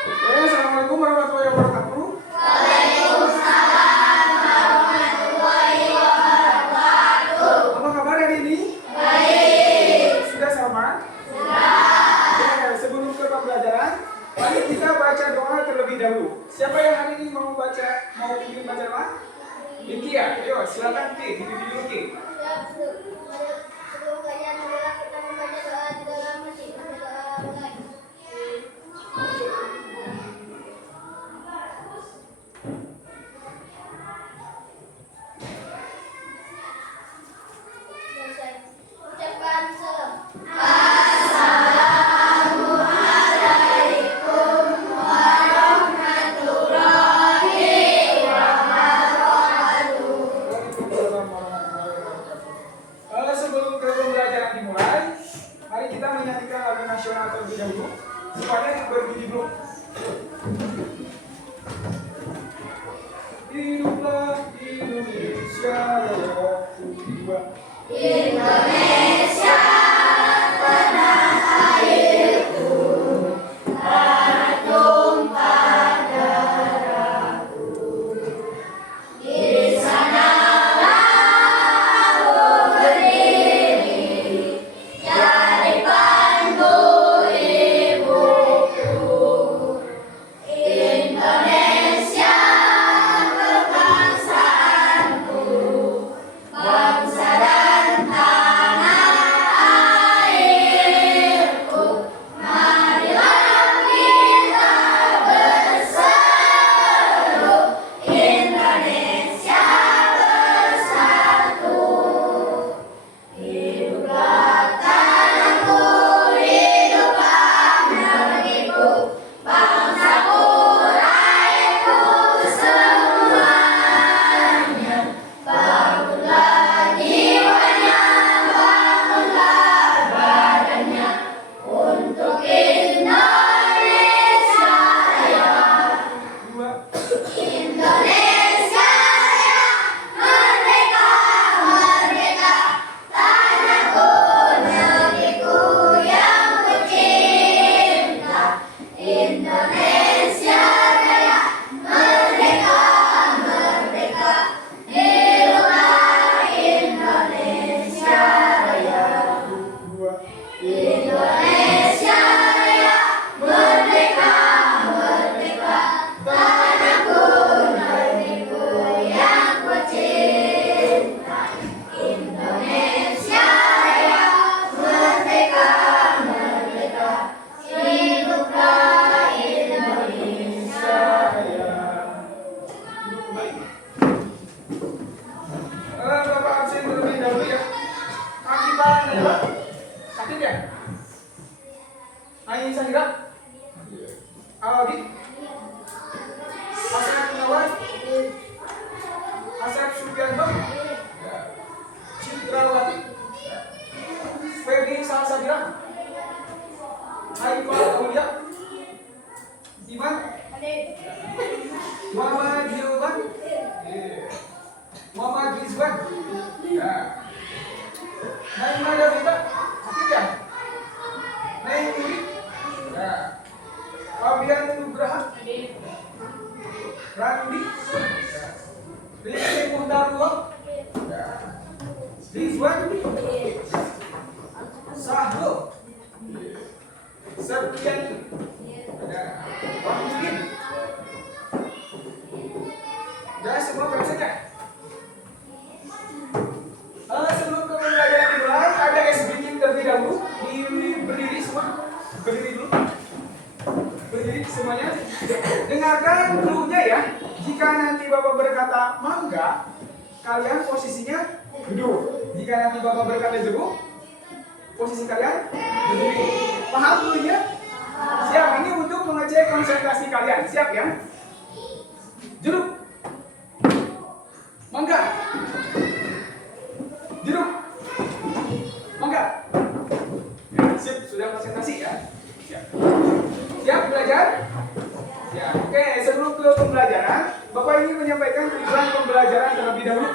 Assalamualaikum warahmatullahi wabarakatuh. Waalaikumsalam warahmatullahi wabarakatuh. Apa kabar hari ini? Baik. Sudah selamat? Sudah. Oke, sebelum ke pembelajaran, mari kita baca doa terlebih dahulu. Siapa yang hari ini mau ingin baca doa? Vicky ya? Ayo, silakan Vicky, diri dulu Vicky. Sebelum kalian mulai kita membaca doa di dalam masjid. Doa mulai. Ucapkan salam. Assalamualaikum warahmatullahi wabarakatuh. Waalaikumsalam warahmatullahi wabarakatuh. Sebelum ke pembelajaran dimulai, mari kita menyanyikan lagu nasional terlebih dahulu. Semuanya berbunyi dulu. Hiduplah Indonesia Raya. Indonesia tanah airku, tumpah darahku. Di sanalah aku berdiri, jadi pandu ibuku. Indonesia kebangsaanku, bangsa dan tanah airku. Marilah kita berseru, Indonesia bersatu. Hiduplah tanahku, hiduplah negeriku, bangsaku, rakyatku semuanya. Bangunlah jiwanya, bangunlah badannya, untuk Indonesia Raya. Indonesia Raya, merdeka, merdeka, tanahku, negeriku yang kucinta. Indonesia Raya, merdeka, merdeka, hiduplah Indonesia Raya. Indonesia Raya, merdeka, merdeka, tanahku, negeriku yang kucinta. Indonesia Raya, merdeka, merdeka, hiduplah Indonesia. Bapak absen terlebih dahulu ya. Kaki tangan ya. Sakit ya? Ain Sahira? Aldi? Asep Gunawan? Asep Subianto? Citrawati? Feby Salsabira? Haifal Aulia? Iman? Muhammad Hilman? Muhammad Rizwan? Ya. Naimah Davita? Sakit ya? Naim Yuri? Ya. Fabian Nugraha? Randi? Ya. Rizky Muhtarullah? Ya. Rizwan? Sahrul? Serpiani? Ya. Wahidin? Ya, semua berhasilnya. Sebelum ke pembelajaran dimulai, ada speaking terlebih dahulu. Berdiri semua, berdiri dulu. Berdiri semuanya. Dengarkan dulunya ya. Jika nanti Bapak berkata mangga, kalian posisinya duduk. Jika nanti Bapak berkata duduk, posisi kalian berdiri. Paham dulunya? Siap, ini untuk mengecek konsentrasi kalian. Siap ya? Duduk. Mangga. Duduk. Mangga. Ya, sip, sudah konsentrasi ya. Siap. Siap belajar? Ya, oke. Sebelum ke pembelajaran, Bapak ingin menyampaikan tujuan pembelajaran terlebih dahulu.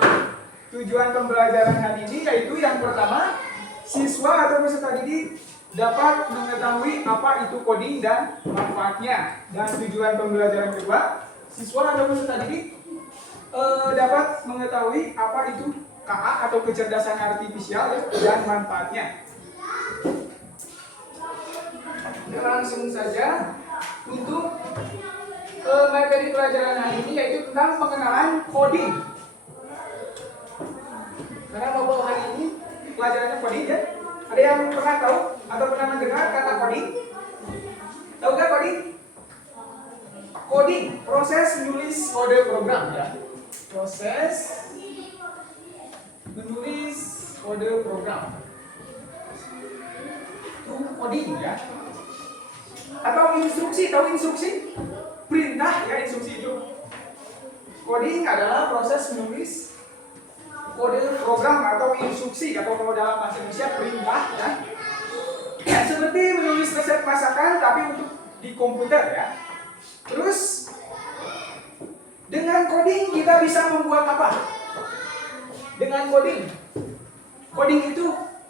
Tujuan pembelajaran hari ini yaitu yang pertama, siswa atau peserta didik dapat mengetahui apa itu coding dan manfaatnya. Dan tujuan pembelajaran kedua, siswa atau peserta didik dapat mengetahui apa itu KA atau kecerdasan artifisial ya, dan manfaatnya. Langsung saja untuk materi pelajaran hari ini, yaitu tentang pengenalan coding. Karena mobile hari ini pelajarannya coding ya. Ada yang pernah tahu atau pernah mendengar kata coding? Tahu nggak coding? Coding, proses menulis kode program ya. Proses menulis kode program. Itu coding ya. Atau instruksi, tahu instruksi? Perintah ya, instruksi itu. Coding adalah proses menulis kode program atau instruksi, atau kalau dalam bahasa Indonesia perintah ya. Seperti menulis resep masakan tapi untuk di komputer ya. Terus dengan coding kita bisa membuat apa? Dengan coding itu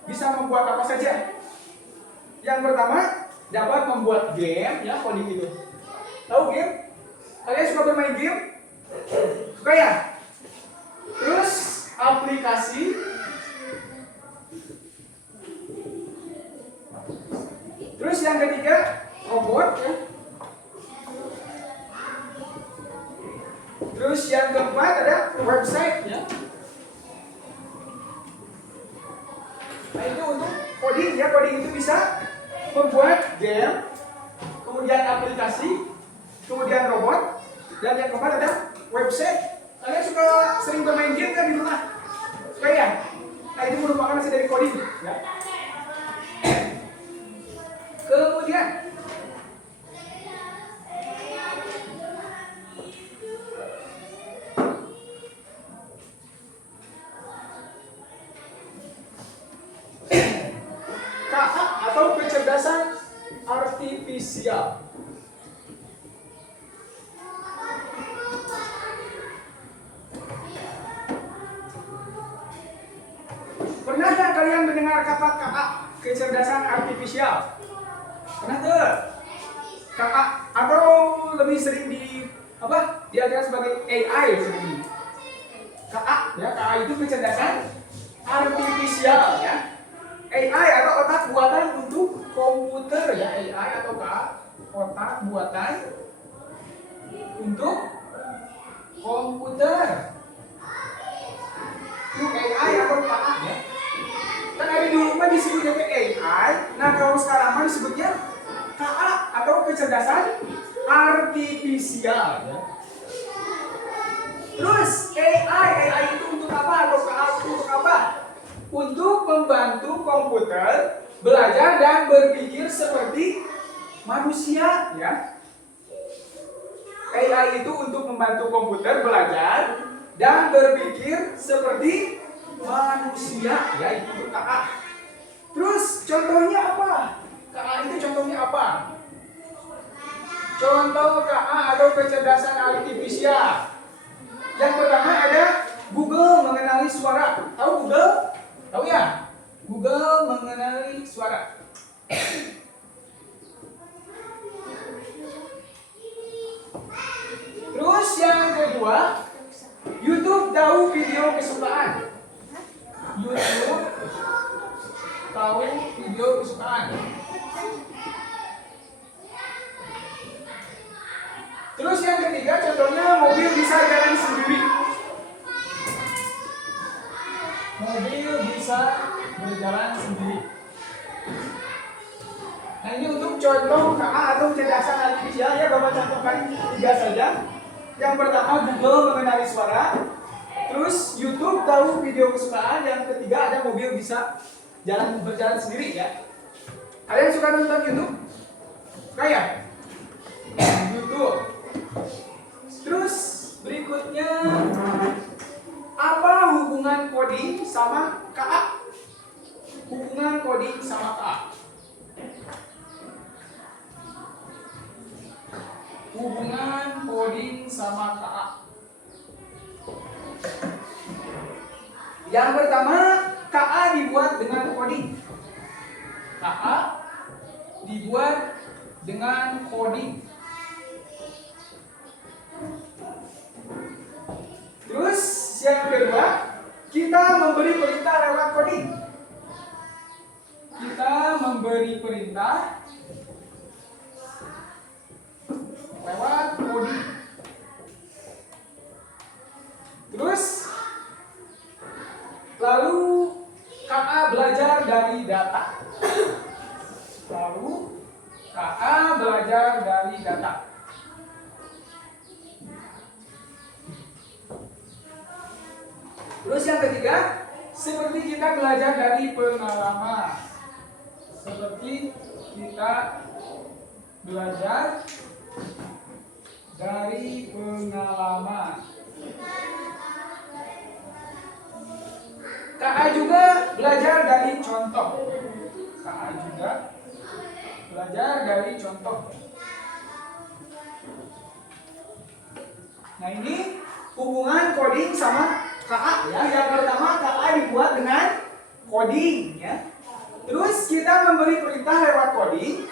bisa membuat apa saja? Yang pertama, dapat membuat game ya, coding itu. Tahu game? Kalian suka bermain game? Suka ya? Terus aplikasi, terus yang ketiga robot ya. Terus yang keempat ada website ya. Nah itu untuk coding ya, coding itu bisa membuat game, kemudian aplikasi, kemudian robot, dan yang keempat ada website. Kalian suka sering bermain game kan di rumah? Suka ya? Nah itu merupakan hasil dari coding ya. Kemudian KA atau kecerdasan artifisial. Pernahkah kalian mendengar kata KA, kecerdasan artifisial? Pernah tuh? KA atau lebih sering diartikan sebagai AI sebenarnya. KA ya, KA itu kecerdasan artifisial ya. AI atau otak buatan untuk komputer ya, AI atau KA, otak buatan untuk komputer. Itu AI atau KA ya. Kan dari dulu mah disebutnya AI, nah kalau sekarang mah disebutnya KA atau kecerdasan artifisial ya. Terus AI itu untuk apa atau KA itu untuk apa? Untuk membantu komputer belajar dan berpikir seperti manusia ya. AI itu untuk membantu komputer belajar dan berpikir seperti manusia ya, itu KA. Terus contohnya apa? KA itu contohnya apa? Contoh KA atau kecerdasan artifisial. Yang pertama ada Google mengenali suara. Tahu Google? Tahu ya? Google mengenali suara. Terus yang kedua, YouTube tahu video kesukaan. YouTube tahu video kesukaan. Terus yang ketiga, contohnya mobil bisa jalan sendiri. Mobil bisa berjalan sendiri. Nah ini untuk contoh KA atau kecerdasan artifisial ya, Bapak contohkan 3 saja. Yang pertama Google mengenali suara. Terus YouTube tahu video kesukaan. Yang ketiga ada mobil bisa berjalan sendiri ya. Kalian suka nonton YouTube? Kayak YouTube. Terus berikutnya, apa hubungan coding sama KA? Hubungan coding sama KA. Hubungan coding sama KA. Yang pertama, KA dibuat dengan coding. KA dibuat dengan coding. Terus yang kedua, kita memberi perintah lewat coding. Kita memberi perintah lewat coding. Terus lalu KA belajar dari data. Lalu KA belajar dari data. Terus yang ketiga, seperti kita belajar dari pengalaman. Seperti kita belajar dari pengalaman. KA juga belajar dari contoh. KA juga belajar dari contoh. Nah, ini hubungan coding sama KA ya. Yang pertama KA dibuat dengan coding ya. Terus kita memberi perintah lewat coding.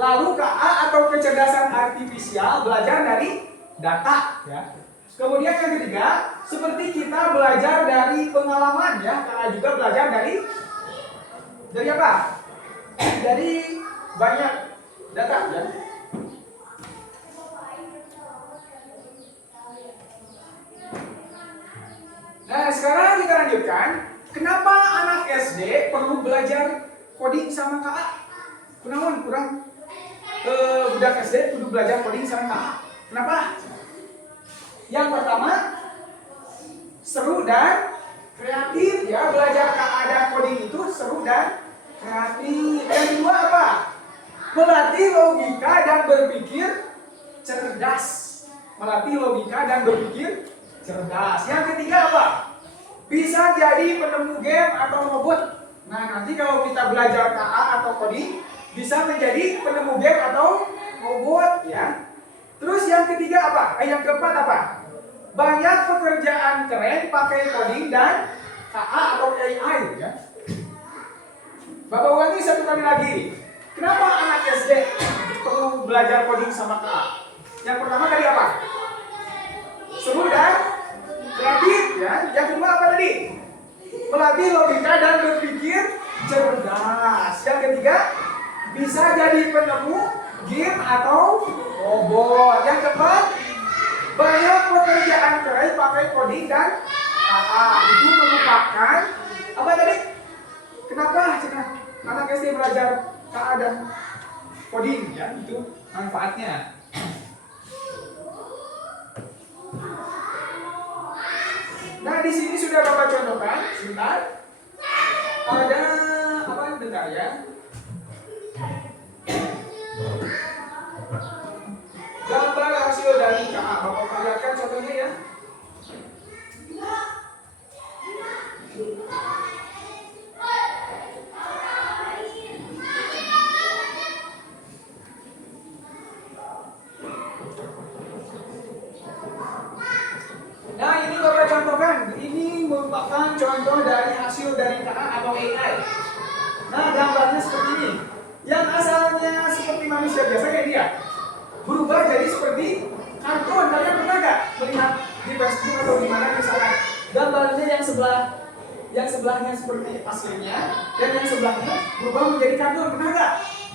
Lalu KA atau kecerdasan artifisial belajar dari data ya. Kemudian yang ketiga, seperti kita belajar dari pengalaman ya. KA juga belajar dari apa? Dari banyak data ya. Nah, sekarang kita lanjutkan. Kenapa anak SD perlu belajar coding sama KA? Kurang budak SD perlu belajar coding sama KA. Kenapa? Yang pertama, seru dan kreatif ya. Belajar KA dan coding itu seru dan kreatif. Yang kedua apa? Melatih logika dan berpikir cerdas. Melatih logika dan berpikir cerdas. Yang ketiga apa? Bisa jadi penemu game atau robot. Nah, nanti kalau kita belajar KA atau coding, bisa menjadi penemu game atau robot ya. Terus yang ketiga apa? Yang keempat apa? Banyak pekerjaan keren pakai coding dan KA atau AI ya. Bapak ulangi satu kali lagi. Kenapa anak SD perlu belajar coding sama KA? Yang pertama tadi apa? Seru dan kreatif ya. Yang kedua apa tadi? Melatih logika dan berpikir cerdas. Yang ketiga, bisa jadi penemu game atau robot. Yang keempat, banyak pekerjaan keren pakai coding dan KA. Itu merupakan apa tadi? Kenapa anak SD belajar KA dan coding ya? Itu manfaatnya. Nah, di sini sudah Bapak contohkan. Sebentar. Ada apa bentar ya? Gambar hasil dari KA. Bapak perlihatkan contohnya ya. Nah, ini Bapak contohkan. Ini merupakan contoh dari hasil dari KA atau AI. Nah, gambarnya seperti ini. Yang asalnya seperti manusia biasa kayak dia, berubah jadi seperti kartun. Kalian pernah nggak melihat di Facebook atau di mana misalkan gambarnya yang sebelahnya seperti aslinya dan yang sebelahnya berubah menjadi kartun? Pernah nggak?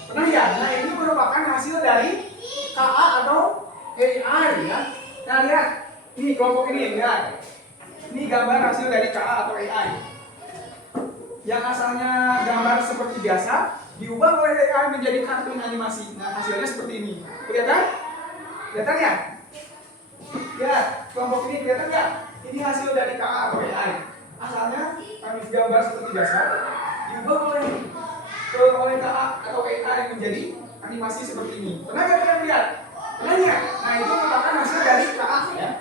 Pernah ya? Nah, ini merupakan hasil dari KA atau AI ya. Nah, lihat. Ini kelompok ini, lihat. Ini gambar hasil dari KA atau AI. Yang asalnya gambar seperti biasa, diubah oleh AI menjadi kartun animasi. Nah, hasilnya seperti ini. Kelihatan? Kelihatan ya? Ya, kelompok ini kelihatan ya? Ini hasil dari KA atau AI. Asalnya kami gambar seperti biasa, diubah oleh KA atau AI menjadi animasi seperti ini. Pernah nggak kalian lihat? Pernah ya? Nah, itu merupakan hasil dari KA ya.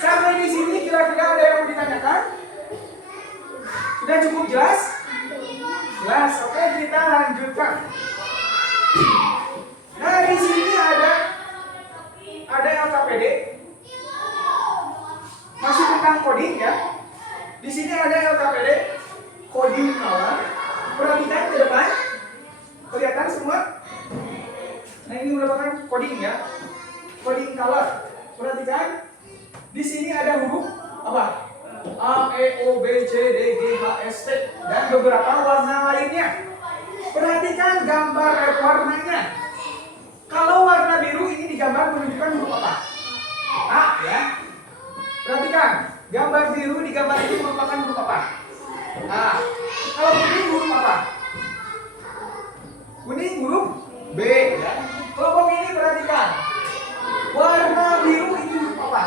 Sampai di sini kira-kira ada yang mau ditanyakan? Sudah cukup jelas? Jelas. Oke, kita lanjutkan. Nah, di sini ada LKPD. Masih tentang coding ya. Di sini ada LKPD coding kawan. Perhatikan ke depan. merupakan coding ya. Coding color. Perhatikan. Di sini ada huruf apa? A, E, O, B, C, D, G, H, S, T dan beberapa warna lainnya. Perhatikan gambar warnanya. Kalau warna biru ini digambar menunjukkan huruf apa? A ya. Perhatikan, gambar biru digambar itu merupakan huruf apa? A. Kalau kuning huruf apa? Kuning huruf B ya. Kelompok ini perhatikan. Warna biru ini huruf apa?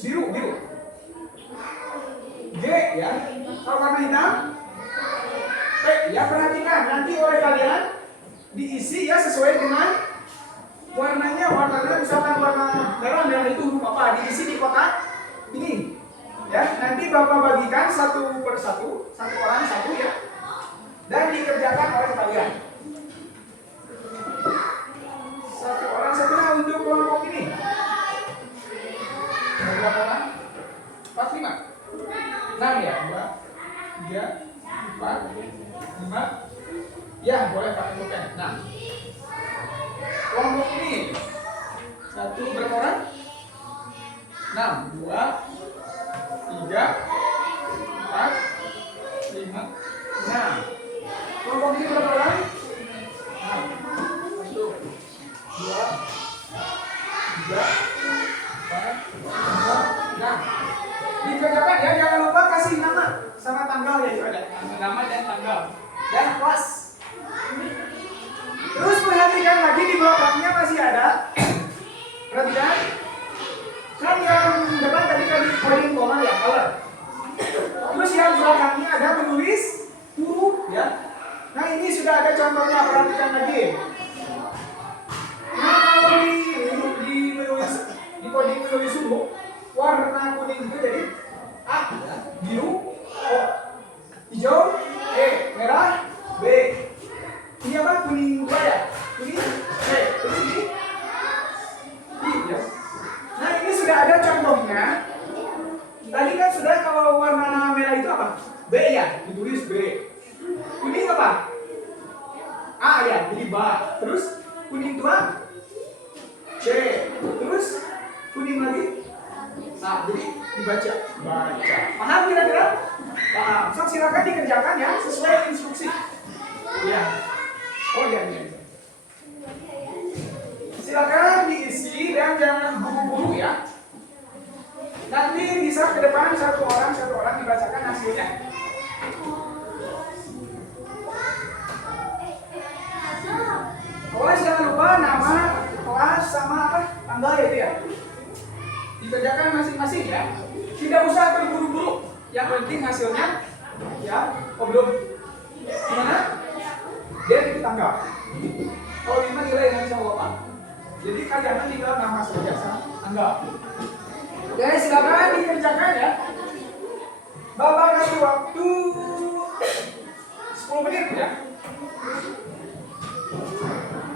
Biru. G ya. Kalau warna hitam? P ya. Perhatikan, nanti oleh kalian diisi ya sesuai dengan warnanya. Misalkan warna merah itu huruf apa? Diisi di kotak ini. Ya, nanti Bapak bagikan satu per satu orang satu ya. Dan dikerjakan oleh kalian. Satu orang satu. Nah, untuk kelompok ini. Berapa orang? 4, 5. 6 ya? 2, 3, 4, 5. Ya, boleh pakai pulpen. Nah, kelompok ini. Satu berapa orang? 6, 2, 3, 4, 5, 6. Kelompok ini berapa orang? 6. 1, 2, 3, 4, 5, 6. Dikerjakan ya, jangan lupa kasih nama sama tanggal ya itu ada. Nama dan tanggal. Dan kelas. Terus perhatikan lagi di belakangnya masih ada. Perhatikan. Kan yang depan tadi coding koma ya, color. Terus yang belakangnya ada menulis huruf ya. Nah ini sudah ada contohnya, perhatikan lagi. Nah kalau di menulis di coding menulis huruf, warna kuning itu jadi A, ya. Biru, O, hijau, E, merah, B. Ini apa? Kuning 2 ya? Kuning C. Terus ini I ya. Nah ini sudah ada contohnya. Tadi kan sudah kalau warna merah itu apa? B ya, ditulis B. Kuning apa? A ya, jadi ba. Terus kuning 2 C. Terus kuning lagi A, jadi dibaca. Baca. Paham kira-kira? Paham. So, silakan dikerjakan ya sesuai instruksi. Ya. Oh iya. Silakan diisi dan jangan buru-buru ya. Nanti bisa ke depan satu orang dibacakan hasilnya. Awas jangan lupa nama, kelas sama apa? Tanggal ya itu ya. Dikerjakan masing-masing ya. Tidak usah terburu-buru. Yang penting hasilnya ya. Oh belum. Gimana? Dia itu tanggal. Kalau 5 nilai yang bisa Bapak. Jadi kalian tinggal nama saja sama tanggal. Oke, silakan dikerjakan ya. Bapak kasih waktu 10 menit ya.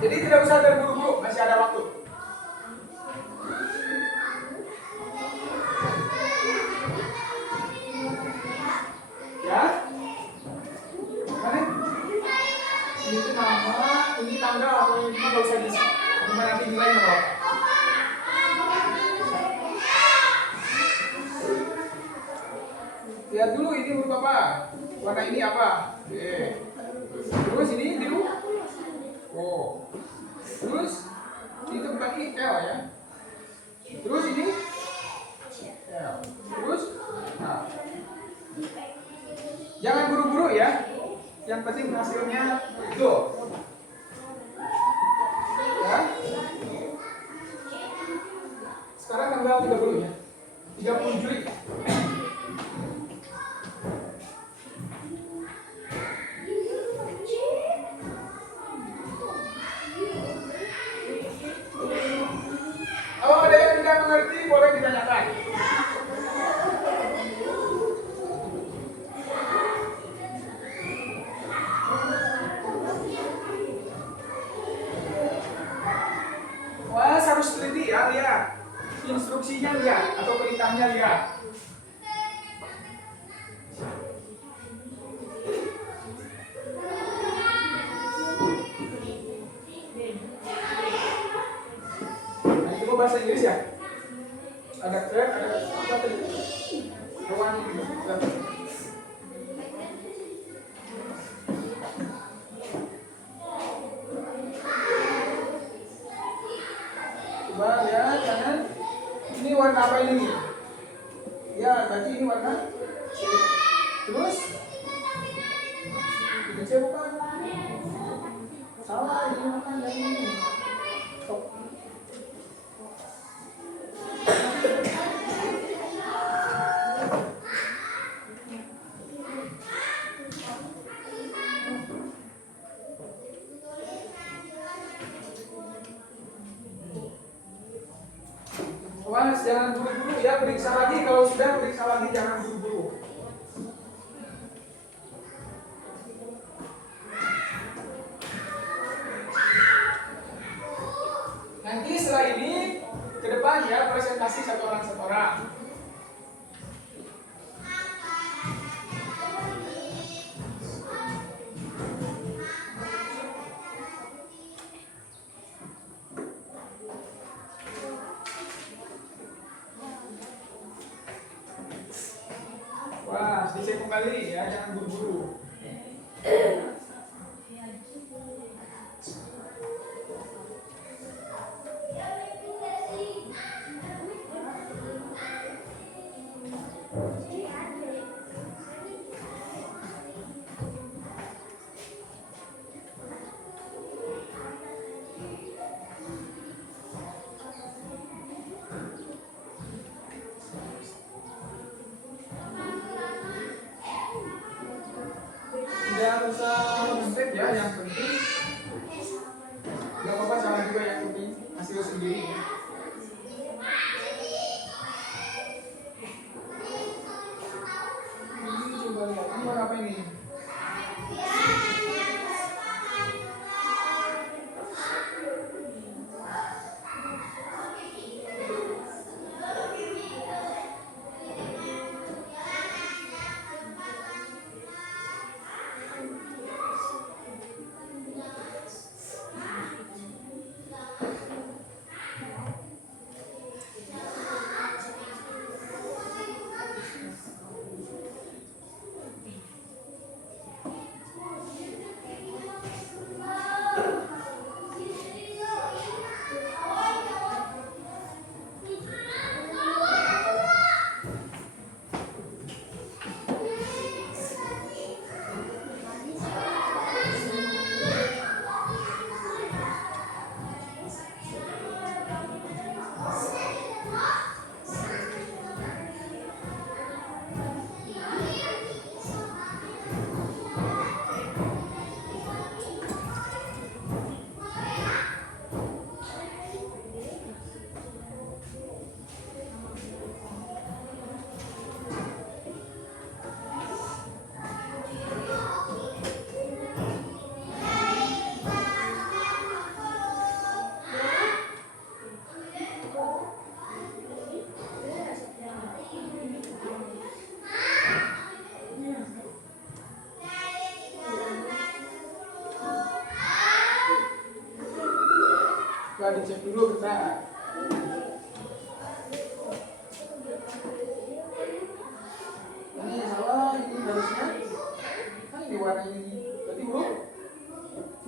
Jadi tidak usah terburu-buru, masih ada waktu. Ya. Mana? Ini nama, ini tanggal atau ini nggak usah diisi. Cuma nanti nilainya loh. Lihat dulu ini huruf apa? Warna ini apa? B. Terus ini biru. O. Terus itu bukan I, L ya. Terus ini L. Terus nah. Jangan buru-buru ya. Yang penting hasilnya itu. Ya. Sekarang tanggal 30 ya. 30 Juli. Kalau ada yang tidak mengerti boleh ditanyakan. Wah, harus teliti ya, lihat instruksinya lihat atau perintahnya lihat. bahasa Inggris ya? Ada crab, ada apa tadi? Hewan gitu. Coba lihat kanan. Ini warna apa ini? Ya, berarti ini warna C. Terus ini C bukan? Salah, ini bukan yang ini. Stop. Awas, jangan buru-buru ya, periksa lagi. Kalau sudah periksa lagi, jangan buru-buru. Nanti setelah ini ke depan ya, presentasi satu orang. Wah, dicek kembali ya, jangan buru-buru. Tidak usah mentek ya, yang penting nggak apa-apa, salah juga, yang penting hasil sendiri ya. Ini coba lihat, ini warna apa ini? Coba dicek dulu bentar. Ini salah, ini harusnya kan ini warna ini. Berarti belum.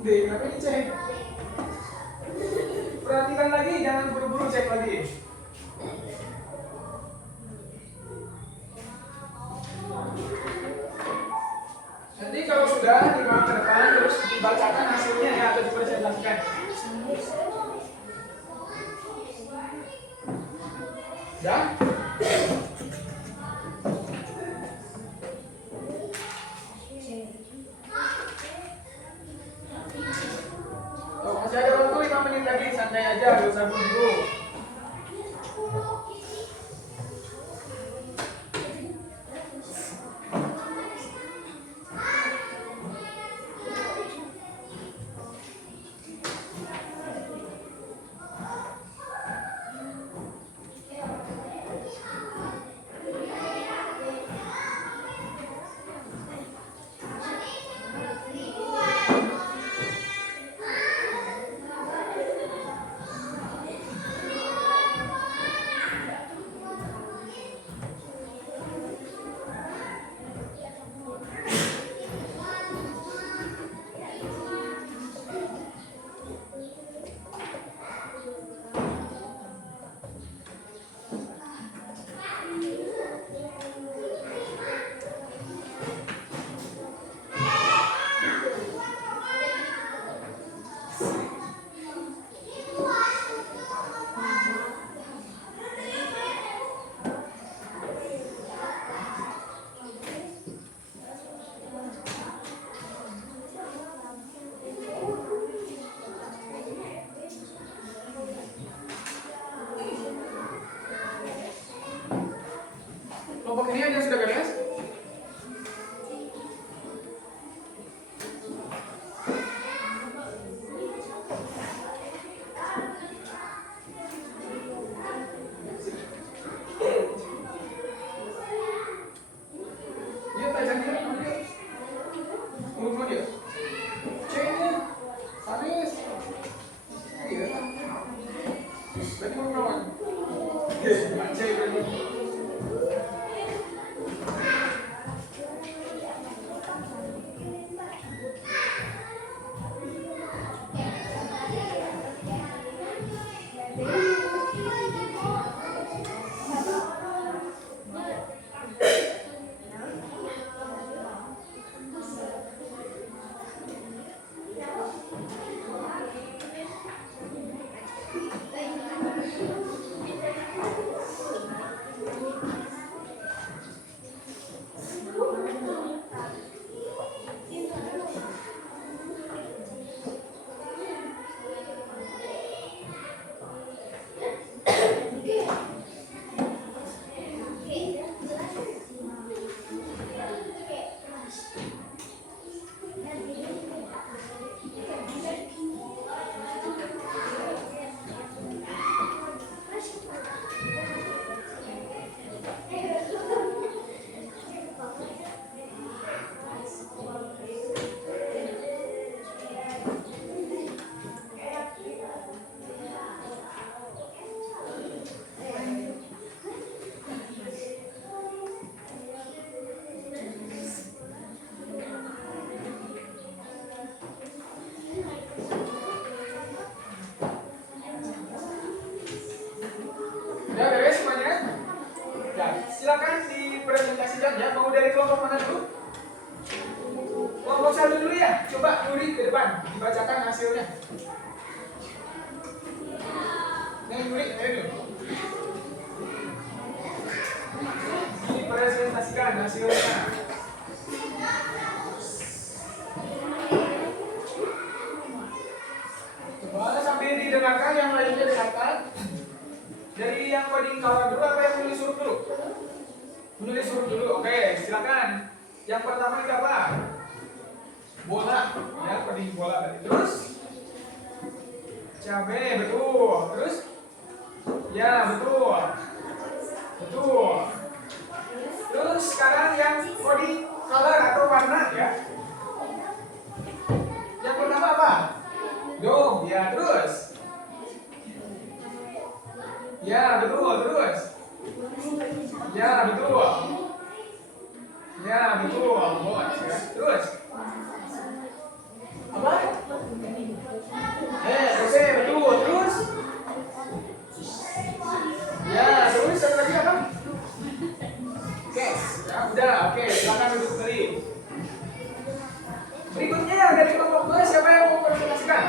Deh, kenapa ini cek? Perhatikan lagi, jangan buru-buru, cek lagi. Nanti kalau sudah dibawa ke depan, terus dibacakan hasilnya ya, atau dipresentasikan. Ya? Oh, masih ada waktu 5 menit lagi, santai aja, gak usah buru-buru. Semuanya yang sudah beres? Dia tajamnya ambil. Umur dia. C-nya habis. Iya. Berarti mau kawan. C berarti. Udah beres semuanya? Ya, silakan dipresentasikan ya. Mau dari kelompok mana dulu? Kelompok 1 dulu ya. Coba Nuri ke depan, dibacakan hasilnya. Yang Nuri, ayo dulu. Dipresentasikan hasilnya. Coba sambil didengarkan, yang lainnya dengarkan. Dari yang coding color dulu apa yang menulis huruf dulu? Menulis huruf dulu, oke, silakan. Yang pertama itu apa? Bola, ya coding bola tadi. Terus? Cabai, betul. Terus? Ya, betul. Betul. Terus sekarang yang coding color atau warna ya. Yang pertama apa? Dom, ya terus. Ya, betul, terus. Ya, betul. Ya, betul. Bos, ya. Terus. Apa? Oke, betul. Terus. Ya, terus satu lagi apa? Oke, ya udah. Oke, silakan duduk kembali. Berikutnya dari kelompok 2 siapa yang mau presentasikan?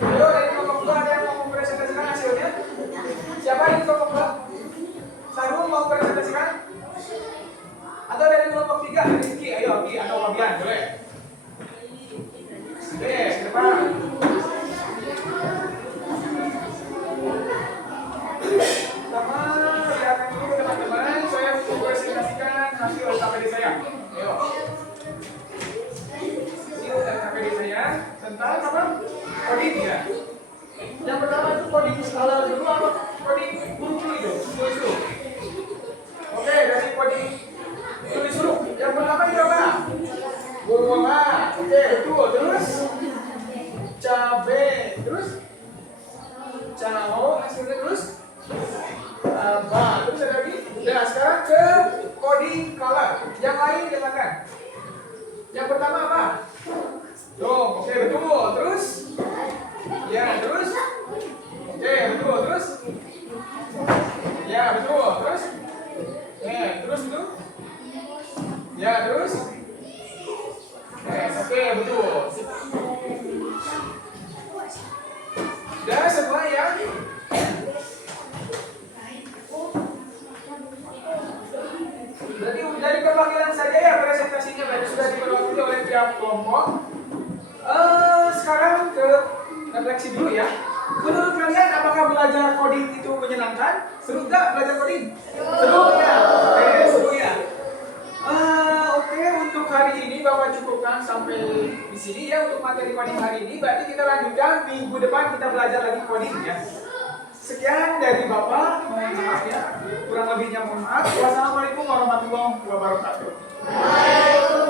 Ayo dari kelompok 2 ada yang mau mempresentasikan hasilnya? Siapa di kelompok 2? Sarung mau presentasikan? Atau dari kelompok 3? Rizky, ayo Ki atau Fabian, boleh? Oke, ke depan. Pertama, lihatkan dulu teman-teman. Saya mau presentasikan hasil LKPD saya. Ayo. Hasil LKPD saya tentang apa? Coding ya. Yang pertama itu coding skala dulu apa? Coding huruf dulu itu, tulis dulu. Oke, dari coding tulis huruf. Yang pertama itu apa? Bola. Oke, betul. Terus cabe. Terus cao hasilnya terus apa? Terus ada lagi. Nah, sekarang ke coding color. Yang lain silakan. Yang pertama apa? Dom. Oke, betul. Terus ya, terus. Oke, betul. Terus. Ya, betul. Terus. Terus itu. Ya, terus. Oke, betul. Sudah semua ya? Berarti dari perwakilan saja ya presentasinya berarti sudah diperwakili oleh pihak kelompok. Sekarang ke refleksi dulu ya. Menurut kalian apakah belajar coding itu menyenangkan? Seru nggak belajar coding? Seru ya. Oke. Bapak cukupkan sampai di sini ya untuk materi coding hari ini. Berarti kita lanjutkan minggu depan kita belajar lagi coding ya. Sekian dari Bapak, mohon maaf ya. Kurang lebihnya mohon maaf. Wassalamualaikum warahmatullahi wabarakatuh.